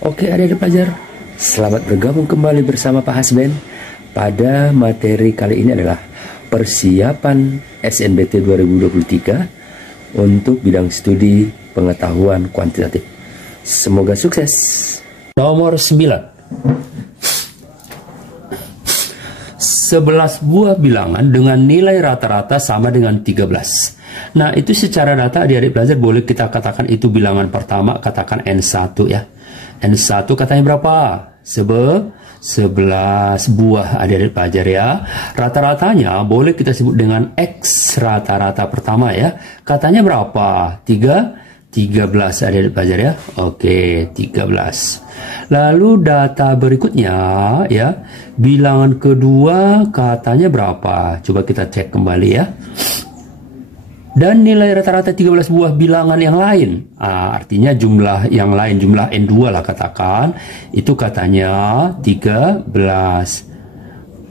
Oke adik-adik pelajar, selamat bergabung kembali bersama Pak Hasben. Pada materi kali ini adalah persiapan SNBT 2023 untuk bidang studi pengetahuan kuantitatif. Semoga sukses. Nomor 9. 11 buah bilangan dengan nilai rata-rata sama dengan 13. Nah, itu secara data adik-adik pelajar boleh kita katakan itu bilangan pertama, katakan N1 ya. N1 katanya berapa? 11 buah adik-adik pelajar ya. Rata-ratanya boleh kita sebut dengan X rata-rata pertama ya. Katanya berapa? 13 adik-adik pelajar ya. Oke, 13. Lalu data berikutnya ya. Bilangan kedua katanya berapa? Coba kita cek kembali ya. Dan nilai rata-rata 13 buah bilangan yang lain, artinya jumlah yang lain, jumlah N2 lah katakan, itu katanya 13.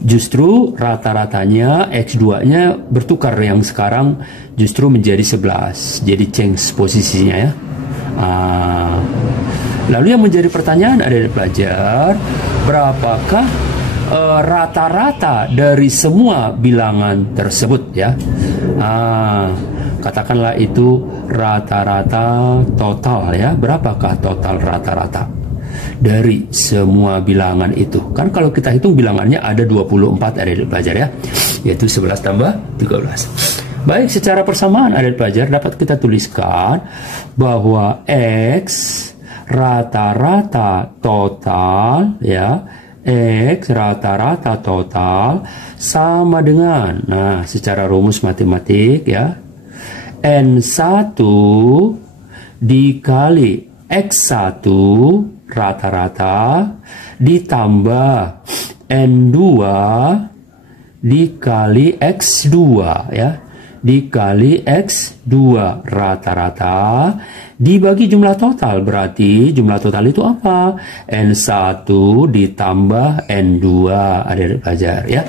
Justru rata-ratanya X2-nya bertukar, yang sekarang justru menjadi 11. Jadi change posisinya ya. Lalu yang menjadi pertanyaan adik-adik pelajar, berapakah rata-rata dari semua bilangan tersebut ya? Katakanlah itu rata-rata total ya. Berapakah total rata-rata dari semua bilangan itu? Kan kalau kita hitung bilangannya ada 24 adik-adik pelajar ya, yaitu 11 tambah 13. Baik, secara persamaan adik-adik pelajar dapat kita tuliskan bahwa X rata-rata total ya, X rata-rata total sama dengan, nah secara rumus matematik ya, N1 dikali X1 rata-rata ditambah N2 dikali X2 ya, dikali X2 rata-rata dibagi jumlah total. Berarti jumlah total itu apa? N1 ditambah N2 adik-adik pelajar ya.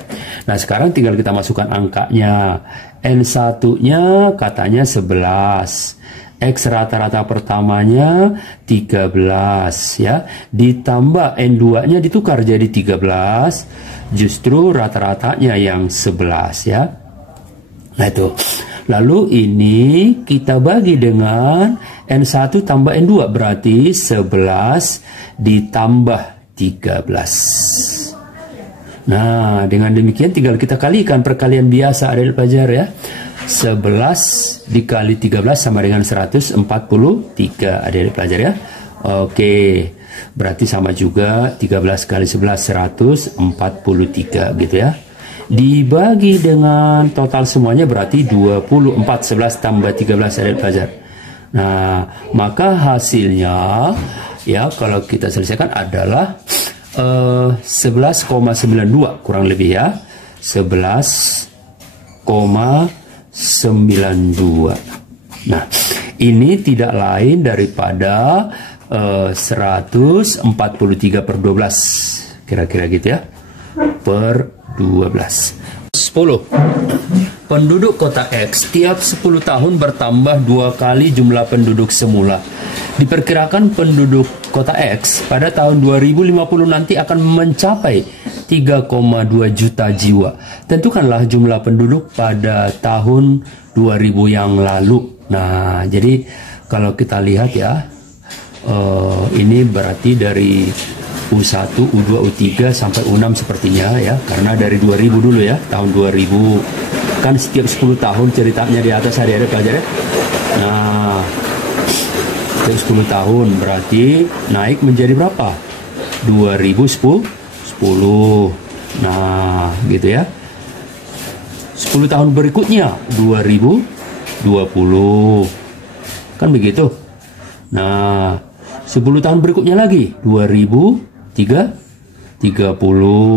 Nah, sekarang tinggal kita masukkan angkanya. N1-nya katanya 11. X rata-rata pertamanya 13 ya. Ditambah N2-nya ditukar jadi 13. Justru rata-ratanya yang 11 ya. Nah itu. Lalu ini kita bagi dengan N1 tambah N2. Berarti 11 ditambah 13. Nah, dengan demikian tinggal kita kalikan perkalian biasa adik-adik pelajar ya. 11 dikali 13 sama dengan 143 adik-adik pelajar ya. Oke, berarti sama juga 13 kali 11 143 gitu ya. Dibagi dengan total semuanya berarti 24. 11 tambah 13 adik-adik pelajar. Nah, maka hasilnya ya kalau kita selesaikan adalah 11,92 kurang lebih ya. 11,92. Nah, ini tidak lain daripada 143 per 12 kira-kira gitu ya, per 12. 10. Penduduk kota X tiap 10 tahun bertambah 2 kali jumlah penduduk semula. Diperkirakan penduduk kota X pada tahun 2050 nanti akan mencapai 3,2 juta jiwa. Tentukanlah jumlah penduduk pada tahun 2000 yang lalu. Nah, jadi kalau kita lihat ya, ini berarti dari U1, U2, U3 sampai U6 sepertinya ya, karena dari 2000 dulu ya, tahun 2000 kan setiap 10 tahun ceritanya di atas adik-adik pelajar ya. Nah, setiap 10 tahun berarti naik menjadi berapa? 2010. Nah, gitu ya. 10 tahun berikutnya 2020. Kan begitu. Nah, 10 tahun berikutnya lagi 2030.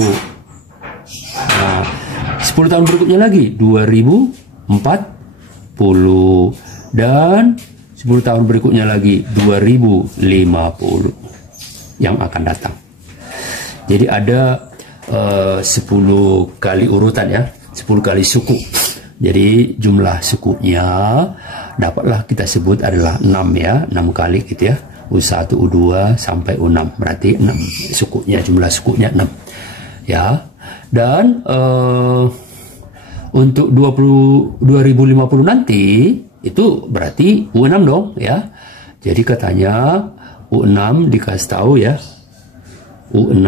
Nah, 10 tahun berikutnya lagi 2040 dan 10 tahun berikutnya lagi 2050 yang akan datang. Jadi ada 10 kali urutan ya, 10 kali suku. Jadi jumlah sukunya dapatlah kita sebut adalah 6 ya, 6 kali gitu ya. U1, U2 sampai U6. Berarti 6 sukunya, jumlah sukunya 6. Ya. Dan untuk 2050 nanti itu berarti U6 dong ya. Jadi katanya U6 dikasih tahu ya. U6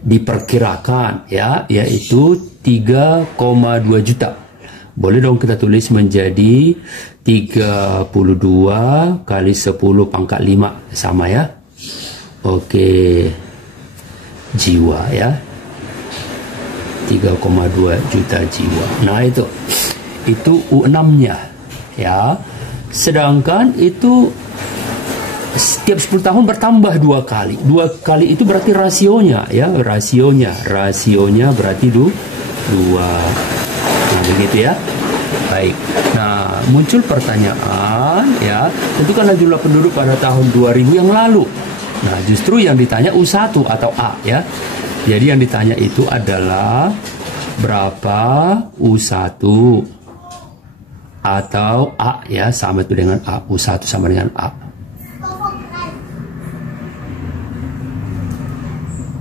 diperkirakan ya, yaitu 3,2 juta. Boleh dong kita tulis menjadi 32 kali 10 pangkat 5 sama ya. Oke, jiwa ya, 3,2 juta jiwa. Nah itu U6-nya ya. Sedangkan itu setiap 10 tahun bertambah 2 kali. 2 kali itu berarti rasionya ya, rasionya berarti 2. Nah, begitu ya. Baik. Nah, muncul pertanyaan ya, tentukanlah jumlah penduduk pada tahun 2000 yang lalu. Nah, justru yang ditanya U1 atau A ya. Jadi yang ditanya itu adalah berapa U1 atau A ya, sama itu dengan A. U1 sama dengan A.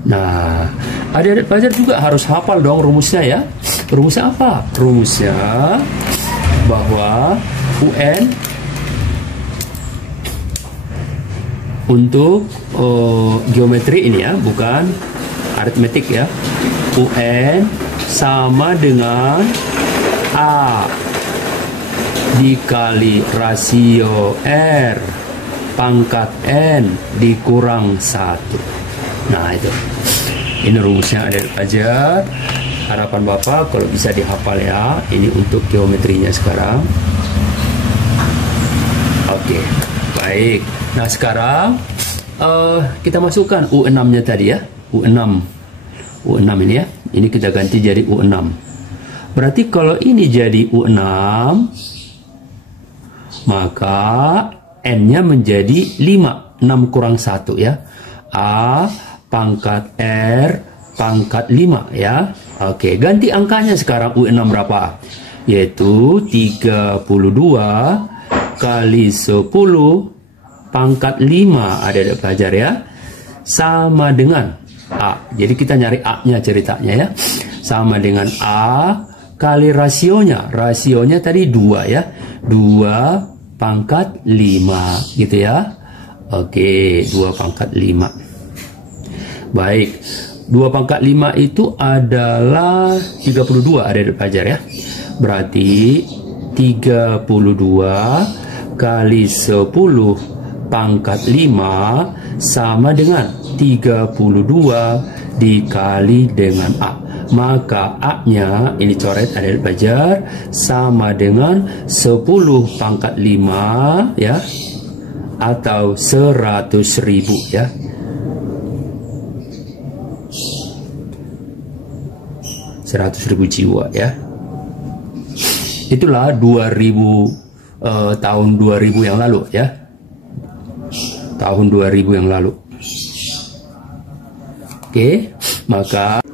Nah, adik-adik pelajar juga harus hafal dong rumusnya ya. Rumusnya apa? Rumusnya bahwa UN untuk geometri ini ya, bukan aritmetik ya. UN sama dengan A dikali rasio R pangkat N dikurang 1. Nah itu, ini rumusnya ada pelajar. Harapan Bapak kalau bisa dihafal ya. Ini untuk geometrinya sekarang. Oke, baik. Nah sekarang kita masukkan U6-nya tadi ya. U6 ini ya. Ini kita ganti jadi U6. Berarti kalau ini jadi U6, maka N-nya menjadi 5. 6 kurang 1 ya. A pangkat R pangkat 5 ya. Oke, ganti angkanya sekarang U6 berapa? Yaitu 32 kali 10 pangkat 5 ada pelajar ya. Sama dengan A. Jadi kita nyari A-nya ceritanya ya. Sama dengan A kali rasionya. Rasionya tadi 2 ya. 2 pangkat 5 gitu ya. Oke, 2 pangkat 5. Baik, 2 pangkat 5 itu adalah 32 ada di pelajar ya. Berarti 32 kali 10 pangkat 5 sama dengan 32 dikali dengan A. Maka A-nya ini coret ada di pelajar sama dengan 10 pangkat 5 ya, atau 100.000 ya. Jiwa ya. Itulah 2000 tahun 2000 yang lalu ya. Tahun 2000 yang lalu. Oke, maka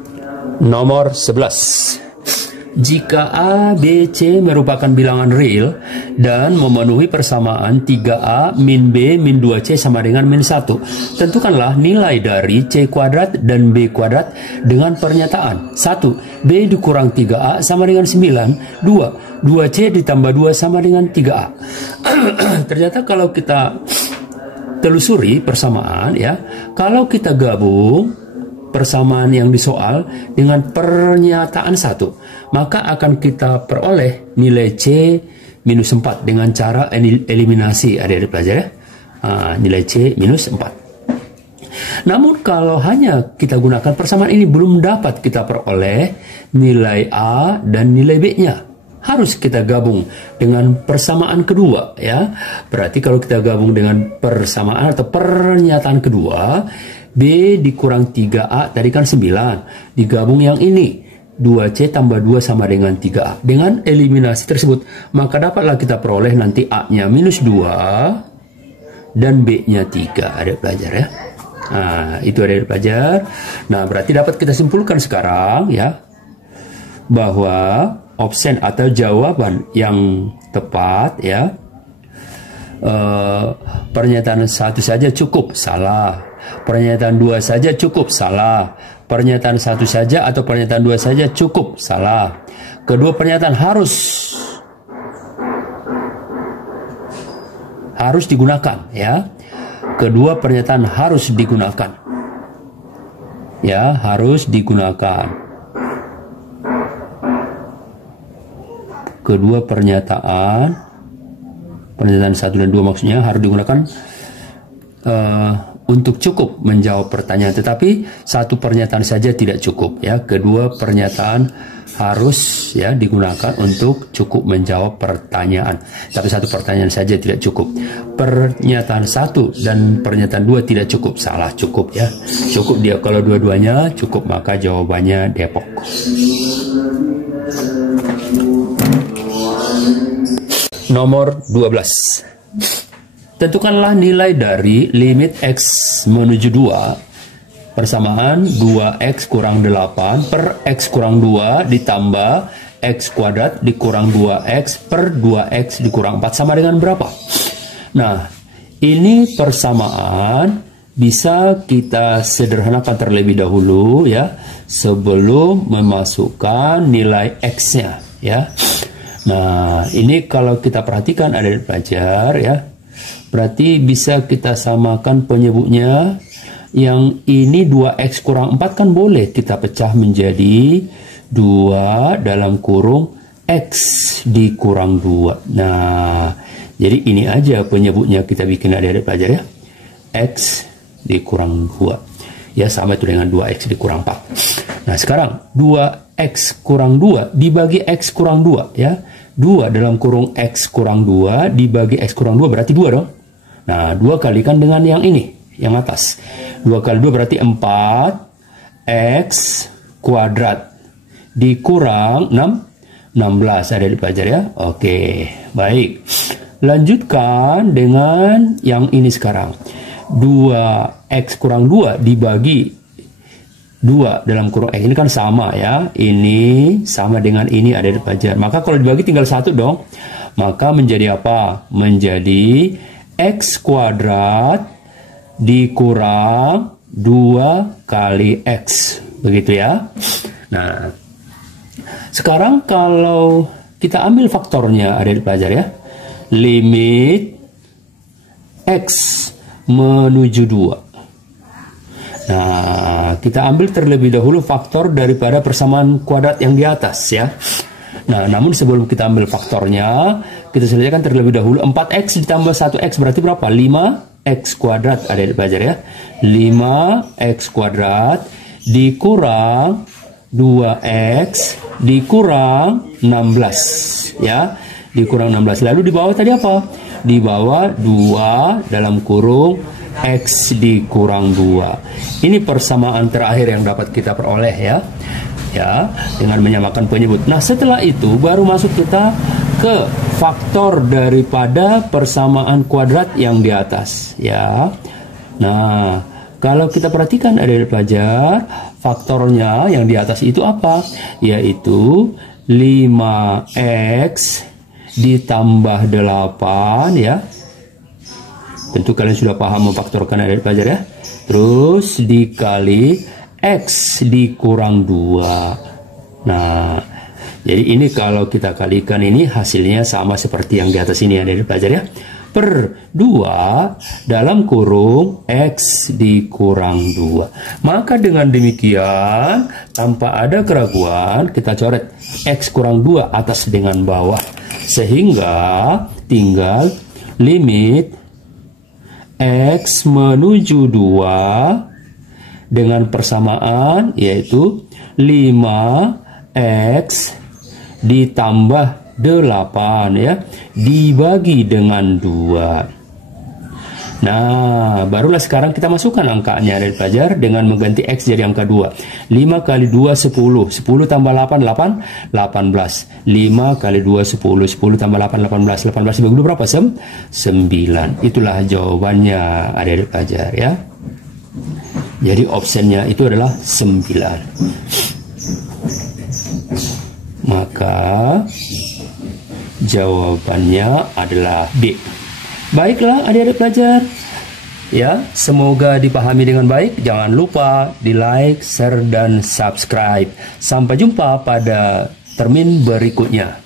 nomor 11. Jika A, B, C merupakan bilangan real dan memenuhi persamaan 3A min B min 2C sama dengan min 1, tentukanlah nilai dari C kuadrat dan B kuadrat dengan pernyataan 1. B dikurang 3A sama dengan 9. 2. 2C ditambah 2 sama dengan 3A. Ternyata kalau kita telusuri persamaan ya, kalau kita gabung persamaan yang disoal dengan pernyataan 1, maka akan kita peroleh nilai C minus 4 dengan cara eliminasi adik-adik pelajar ya. Nilai C minus 4. Namun kalau hanya kita gunakan persamaan ini belum dapat kita peroleh nilai A dan nilai B-nya. Harus kita gabung dengan persamaan kedua ya. Berarti kalau kita gabung dengan persamaan atau pernyataan kedua, B dikurang 3A tadi kan 9, digabung yang ini 2C tambah 2 sama dengan 3A. Dengan eliminasi tersebut maka dapatlah kita peroleh nanti A-nya minus 2 dan B-nya 3 adik pelajar ya. Nah itu adik pelajar. Nah berarti dapat kita simpulkan sekarang ya, bahwa option atau jawaban yang tepat ya Pernyataan 1 saja cukup, salah. Pernyataan 2 saja cukup, salah. Pernyataan 1 saja atau pernyataan 2 saja cukup, salah. Kedua pernyataan harus digunakan, ya. Kedua pernyataan harus digunakan. Ya, harus digunakan. Kedua pernyataan 1 dan 2 maksudnya harus digunakan untuk cukup menjawab pertanyaan. Tetapi satu pernyataan saja tidak cukup, ya. Kedua pernyataan harus, ya, digunakan untuk cukup menjawab pertanyaan. Tapi satu pertanyaan saja tidak cukup. Pernyataan 1 dan pernyataan 2 tidak cukup, salah. Cukup, ya. Cukup dia kalau dua-duanya cukup, maka jawabannya Depok. Nomor 12. Tentukanlah nilai dari limit X menuju 2 persamaan 2X kurang 8 per X kurang 2 ditambah X kuadrat dikurang 2X per 2X dikurang 4 sama dengan berapa? Nah, ini persamaan bisa kita sederhanakan terlebih dahulu, ya, sebelum memasukkan nilai X-nya, ya. Nah, ini kalau kita perhatikan adik-adik pelajar, ya, berarti bisa kita samakan penyebutnya. Yang ini 2X kurang 4 kan boleh kita pecah menjadi 2 dalam kurung X dikurang 2. Nah, jadi ini aja penyebutnya kita bikin adik-adik pelajar, ya. X dikurang 2. Ya, sama itu dengan 2X dikurang 4. Nah, sekarang 2X kurang 2 dibagi X kurang 2, ya. 2 dalam kurung X kurang 2 dibagi X kurang 2 berarti 2 dong. Nah, 2 kalikan dengan yang ini, yang atas. 2 kali 2 berarti 4X kuadrat dikurang 16. Ada di pelajar, ya. Oke, baik. Lanjutkan dengan yang ini sekarang. 2X kurang 2 dibagi 2 dalam kurung X. Ini kan sama, ya. Ini sama dengan ini ada di pelajar. Maka kalau dibagi tinggal 1 dong. Maka menjadi apa? Menjadi X kuadrat dikurang 2 kali X. Begitu, ya. Nah, sekarang kalau kita ambil faktornya ada di pelajar, ya. Limit X menuju 2. Nah, kita ambil terlebih dahulu faktor daripada persamaan kuadrat yang di atas, ya. Nah, namun sebelum kita ambil faktornya, kita selesaikan terlebih dahulu. 4X ditambah 1X berarti berapa? 5X kuadrat ada di pelajar, ya. 5X kuadrat dikurang 2X dikurang 16, ya. Dikurang 16. Lalu di bawah tadi apa? Di bawah 2 dalam kurung X dikurang 2. Ini persamaan terakhir yang dapat kita peroleh, ya. Ya, dengan menyamakan penyebut. Nah, setelah itu baru masuk kita ke faktor daripada persamaan kuadrat yang di atas, ya. Nah, kalau kita perhatikan ada pelajar, faktornya yang di atas itu apa? Yaitu 5X ditambah 8, ya. Tentu kalian sudah paham memfaktorkan adik pelajar, ya. Terus dikali X dikurang 2. Nah, jadi ini kalau kita kalikan ini hasilnya sama seperti yang di atas ini adik pelajar, ya. Per 2 dalam kurung X dikurang 2. Maka dengan demikian, tanpa ada keraguan, kita coret X kurang 2 atas dengan bawah. Sehingga tinggal limit X menuju 2 dengan persamaan yaitu 5X ditambah 8, ya, dibagi dengan 2. Nah, barulah sekarang kita masukkan angkanya dari pelajar dengan mengganti X jadi angka 2. 5 kali 2 10. 10 tambah 8 18. 5 kali 2 10. 10 tambah 8 18. 18 dibagi 2 berapa? 9. Itulah jawabannya adik-adik pelajar, ya. Jadi optionnya itu adalah 9. Maka jawabannya adalah D. Baiklah adik-adik pelajar. Ya, semoga dipahami dengan baik. Jangan lupa di like, share, dan subscribe. Sampai jumpa pada termin berikutnya.